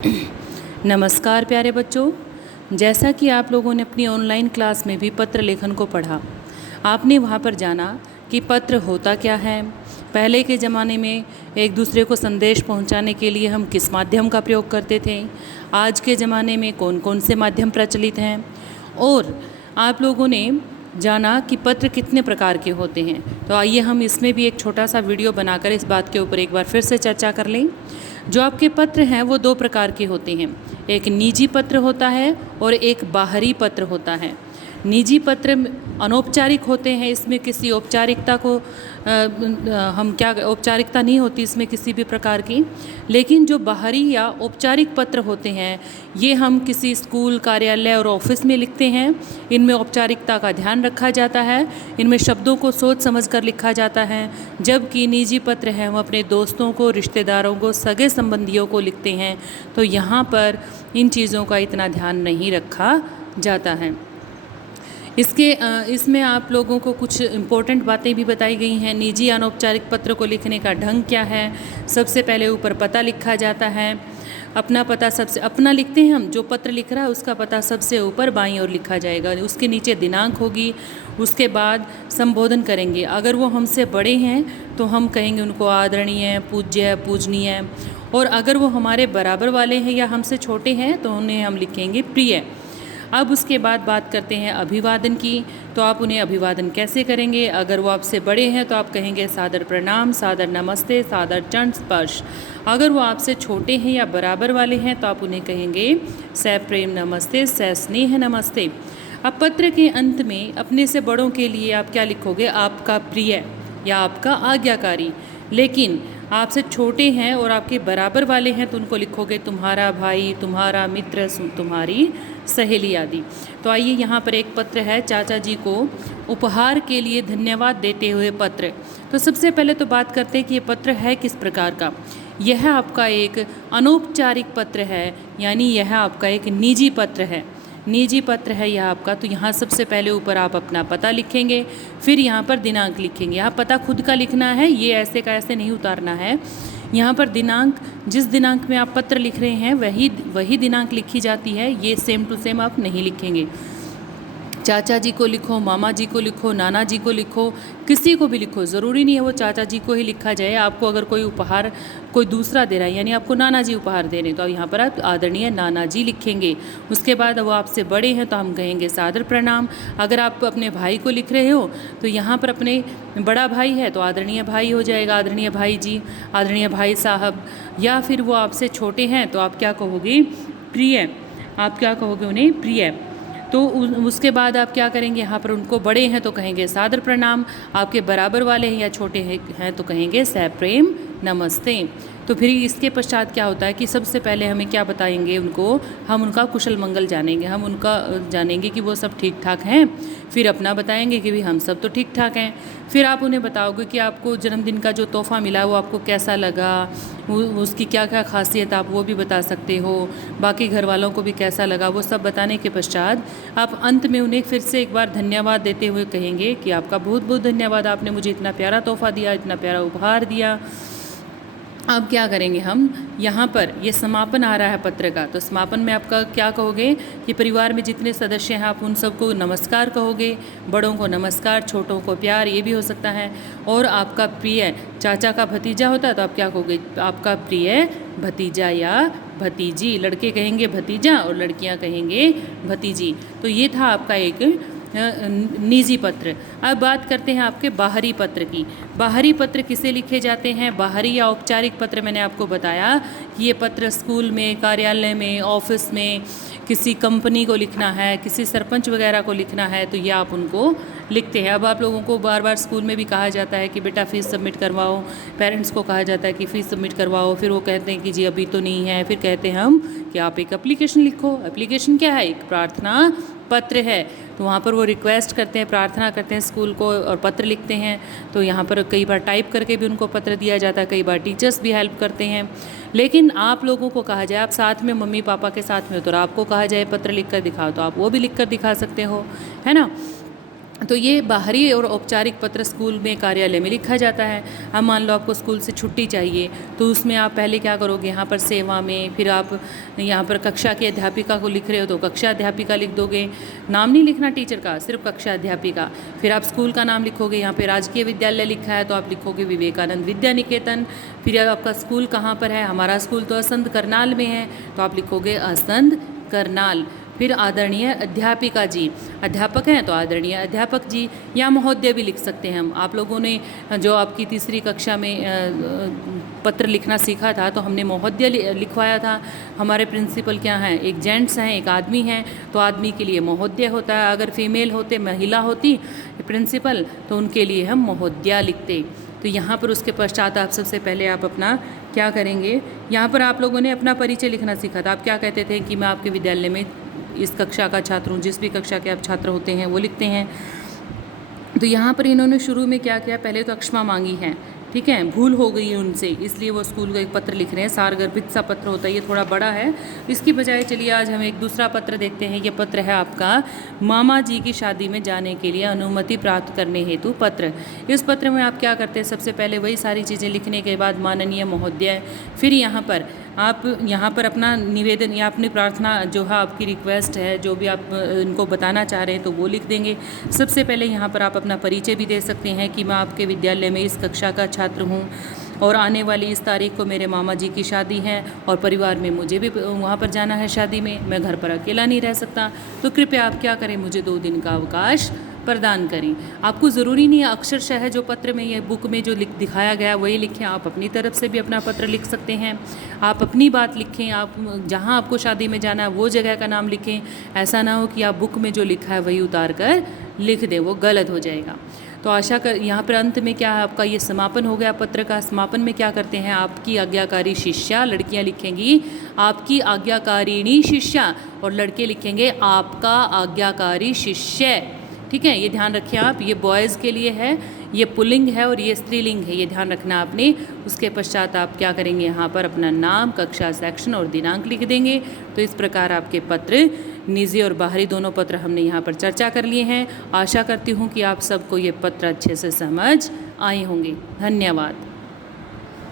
नमस्कार प्यारे बच्चों। जैसा कि आप लोगों ने अपनी ऑनलाइन क्लास में भी पत्र लेखन को पढ़ा, आपने वहाँ पर जाना कि पत्र होता क्या है। पहले के ज़माने में एक दूसरे को संदेश पहुँचाने के लिए हम किस माध्यम का प्रयोग करते थे, आज के ज़माने में कौन कौन से माध्यम प्रचलित हैं, और आप लोगों ने जाना कि पत्र कितने प्रकार के होते हैं। तो आइए हम इसमें भी एक छोटा सा वीडियो बनाकर इस बात के ऊपर एक बार फिर से चर्चा कर लें। जो आपके पत्र हैं वो दो प्रकार के होते हैं, एक निजी पत्र होता है और एक बाहरी पत्र होता है। निजी पत्र अनौपचारिक होते हैं, इसमें किसी औपचारिकता को औपचारिकता नहीं होती इसमें किसी भी प्रकार की। लेकिन जो बाहरी या औपचारिक पत्र होते हैं ये हम किसी स्कूल, कार्यालय और ऑफिस में लिखते हैं। इनमें औपचारिकता का ध्यान रखा जाता है, इनमें शब्दों को सोच समझ कर लिखा जाता है। जबकि निजी पत्र हैं हम अपने दोस्तों को, रिश्तेदारों को, सगे संबंधियों को लिखते हैं, तो यहाँ पर इन चीज़ों का इतना ध्यान नहीं रखा जाता है। इसमें आप लोगों को कुछ इम्पोर्टेंट बातें भी बताई गई हैं। निजी अनौपचारिक पत्र को लिखने का ढंग क्या है। सबसे पहले ऊपर पता लिखा जाता है, अपना पता सबसे अपना लिखते हैं हम, जो पत्र लिख रहा है उसका पता सबसे ऊपर बाईं ओर लिखा जाएगा, उसके नीचे दिनांक होगी। उसके बाद संबोधन करेंगे, अगर वो हमसे बड़े हैं तो हम कहेंगे उनको आदरणीय, पूज्य, पूजनीय, और अगर वो हमारे बराबर वाले हैं या हमसे छोटे हैं तो उन्हें हम लिखेंगे प्रिय। अब उसके बाद बात करते हैं अभिवादन की, तो आप उन्हें अभिवादन कैसे करेंगे। अगर वो आपसे बड़े हैं तो आप कहेंगे सादर प्रणाम, सादर नमस्ते, सादर चरण स्पर्श। अगर वो आपसे छोटे हैं या बराबर वाले हैं तो आप उन्हें कहेंगे सप्रेम नमस्ते, सस्नेह नमस्ते। अब पत्र के अंत में अपने से बड़ों के लिए आप क्या लिखोगे, आपका प्रिय या आपका आज्ञाकारी। लेकिन आपसे छोटे हैं और आपके बराबर वाले हैं तो उनको लिखोगे तुम्हारा भाई, तुम्हारा मित्र, तुम्हारी सहेली आदि। तो आइए यहाँ पर एक पत्र है, चाचा जी को उपहार के लिए धन्यवाद देते हुए पत्र। तो सबसे पहले तो बात करते हैं कि ये पत्र है किस प्रकार का। यह आपका एक अनौपचारिक पत्र है, यानी यह आपका एक निजी पत्र है। निजी पत्र है यह आपका। तो यहाँ सबसे पहले ऊपर आप अपना पता लिखेंगे, फिर यहाँ पर दिनांक लिखेंगे। यहाँ पता खुद का लिखना है, ये ऐसे का ऐसे नहीं उतारना है। यहाँ पर दिनांक, जिस दिनांक में आप पत्र लिख रहे हैं वही दिनांक लिखी जाती है, ये सेम टू सेम आप नहीं लिखेंगे। चाचा जी को लिखो, मामा जी को लिखो, नाना जी को लिखो, किसी को भी लिखो, ज़रूरी नहीं है वो चाचा जी को ही लिखा जाए। आपको अगर कोई उपहार कोई दूसरा दे रहा है, यानी आपको नाना जी उपहार दे रहे हैं, तो यहाँ पर आप आदरणीय नाना जी लिखेंगे। उसके बाद वो आपसे बड़े हैं तो हम कहेंगे सादर प्रणाम। अगर आप अपने भाई को लिख रहे हो तो यहाँ पर अपने बड़ा भाई है तो आदरणीय भाई हो जाएगा, आदरणीय भाई जी, आदरणीय भाई साहब। या फिर वो आपसे छोटे हैं तो आप क्या कहोगे, प्रिय। आप क्या कहोगे उन्हें, प्रिय। तो उसके बाद आप क्या करेंगे, यहाँ पर उनको बड़े हैं तो कहेंगे सादर प्रणाम, आपके बराबर वाले हैं या छोटे हैं तो कहेंगे सप्रेम नमस्ते। तो फिर इसके पश्चात क्या होता है कि सबसे पहले हमें क्या बताएंगे उनको, हम उनका कुशल मंगल जानेंगे, हम उनका जानेंगे कि वो सब ठीक ठाक हैं। फिर अपना बताएंगे कि भी हम सब तो ठीक ठाक हैं। फिर आप उन्हें बताओगे कि आपको जन्मदिन का जो तोहफ़ा मिला वो आपको कैसा लगा, उसकी क्या क्या खासियत, आप वो भी बता सकते हो। बाकी घर वालों को भी कैसा लगा, वो सब बताने के पश्चात आप अंत में उन्हें फिर से एक बार धन्यवाद देते हुए कहेंगे कि आपका बहुत बहुत धन्यवाद, आपने मुझे इतना प्यारा तोहफ़ा दिया, इतना प्यारा उपहार दिया। अब क्या करेंगे हम, यहाँ पर ये समापन आ रहा है पत्र का, तो समापन में आपका क्या कहोगे कि परिवार में जितने सदस्य हैं आप उन सबको नमस्कार कहोगे। बड़ों को नमस्कार, छोटों को प्यार, ये भी हो सकता है। और आपका प्रिय, चाचा का भतीजा होता है तो आप क्या कहोगे, आपका प्रिय भतीजा या भतीजी। लड़के कहेंगे भतीजा और लड़कियाँ कहेंगे भतीजी। तो ये था आपका एक निजी पत्र। अब बात करते हैं आपके बाहरी पत्र की। बाहरी पत्र किसे लिखे जाते हैं, बाहरी या औपचारिक पत्र मैंने आपको बताया कि ये पत्र स्कूल में, कार्यालय में, ऑफिस में, किसी कंपनी को लिखना है, किसी सरपंच वगैरह को लिखना है तो ये आप उनको लिखते हैं। अब आप लोगों को बार बार स्कूल में भी कहा जाता है कि बेटा फ़ीस सबमिट करवाओ, पेरेंट्स को कहा जाता है कि फ़ीस सबमिट करवाओ, फिर वो कहते हैं कि जी अभी तो नहीं है, फिर कहते हैं हम कि आप एक एप्लीकेशन लिखो। एप्लीकेशन क्या है, एक प्रार्थना पत्र है। तो वहाँ पर वो रिक्वेस्ट करते हैं, प्रार्थना करते हैं स्कूल को और पत्र लिखते हैं। तो यहाँ पर कई बार टाइप करके भी उनको पत्र दिया जाता है, कई बार टीचर्स भी हेल्प करते हैं। लेकिन आप लोगों को कहा जाए, आप साथ में मम्मी पापा के साथ में हो तो आपको कहा जाए पत्र लिख कर दिखाओ, तो आप वो भी लिख कर दिखा सकते हो, है ना। तो ये बाहरी और औपचारिक पत्र स्कूल में कार्यालय में लिखा जाता है। अब मान लो आपको स्कूल से छुट्टी चाहिए, तो उसमें आप पहले क्या करोगे, यहाँ पर सेवा में, फिर आप यहाँ पर कक्षा की अध्यापिका को लिख रहे हो तो कक्षा अध्यापिका लिख दोगे, नाम नहीं लिखना टीचर का, सिर्फ कक्षा अध्यापिका। फिर आप स्कूल का नाम लिखोगे, यहाँ पे राजकीय विद्यालय लिखा है तो आप लिखोगे विवेकानंद विद्या निकेतन। फिर आपका स्कूल कहाँ पर है, हमारा स्कूल तो असंध करनाल में है तो आप लिखोगे असंध करनाल। फिर आदरणीय अध्यापिका जी, अध्यापक हैं तो आदरणीय अध्यापक जी, या महोदय भी लिख सकते हैं हम। आप लोगों ने जो आपकी तीसरी कक्षा में पत्र लिखना सीखा था तो हमने महोदय लिखवाया था। हमारे प्रिंसिपल क्या हैं, एक जेंट्स हैं एक आदमी हैं, तो आदमी के लिए महोदय होता है, अगर फीमेल होते, महिला होती प्रिंसिपल, तो उनके लिए हम महोदया लिखते। तो यहाँ पर उसके पश्चात आप सबसे पहले आप अपना क्या करेंगे, यहाँ पर आप लोगों ने अपना परिचय लिखना सीखा था। आप क्या कहते थे कि मैं आपके विद्यालय में इस कक्षा का छात्र हूँ, जिस भी कक्षा के आप छात्र होते हैं वो लिखते हैं। तो यहाँ पर इन्होंने शुरू में क्या किया, पहले तो अक्षमा मांगी है, ठीक है, भूल हो गई है उनसे, इसलिए वो स्कूल का एक पत्र लिख रहे हैं। सारगर्भित सा पत्र होता है, ये थोड़ा बड़ा है। इसकी बजाय चलिए आज हम एक दूसरा पत्र देखते हैं। ये पत्र है आपका मामा जी की शादी में जाने के लिए अनुमति प्राप्त करने हेतु पत्र। इस पत्र में आप क्या करते हैं, सबसे पहले वही सारी चीज़ें लिखने के बाद माननीय महोदय, फिर यहाँ पर अपना निवेदन या अपनी प्रार्थना जो है, आपकी रिक्वेस्ट है, जो भी आप इनको बताना चाह रहे हैं तो वो लिख देंगे। सबसे पहले यहाँ पर आप अपना परिचय भी दे सकते हैं कि मैं आपके विद्यालय में इस कक्षा का छात्र हूँ और आने वाली इस तारीख को मेरे मामा जी की शादी है और परिवार में मुझे भी वहाँ पर जाना है शादी में, मैं घर पर अकेला नहीं रह सकता, तो कृपया आप क्या करें, मुझे 2 दिन का अवकाश प्रदान करें। आपको ज़रूरी नहीं है अक्षरशः जो पत्र में, ये बुक में जो दिखाया गया वही लिखें, आप अपनी तरफ से भी अपना पत्र लिख सकते हैं। आप अपनी बात लिखें, आप जहाँ आपको शादी में जाना है वो जगह का नाम लिखें। ऐसा ना हो कि आप बुक में जो लिखा है वही उतार कर लिख दें, वो गलत हो जाएगा। तो आशा कर यहाँ पर अंत में क्या है, आपका ये समापन हो गया पत्र का। समापन में क्या करते हैं, आपकी आज्ञाकारी शिष्या, लड़कियाँ लिखेंगी आपकी आज्ञाकारिणी शिष्या और लड़के लिखेंगे आपका आज्ञाकारी शिष्य, ठीक है, ये ध्यान रखिए आप। ये बॉयज़ के लिए है, ये पुल्लिंग है और ये स्त्रीलिंग है, ये ध्यान रखना आपने। उसके पश्चात आप क्या करेंगे, यहाँ पर अपना नाम, कक्षा, सेक्शन और दिनांक लिख देंगे। तो इस प्रकार आपके पत्र, निजी और बाहरी दोनों पत्र हमने यहाँ पर चर्चा कर लिए हैं। आशा करती हूँ कि आप सबको ये पत्र अच्छे से समझ आए होंगे। धन्यवाद।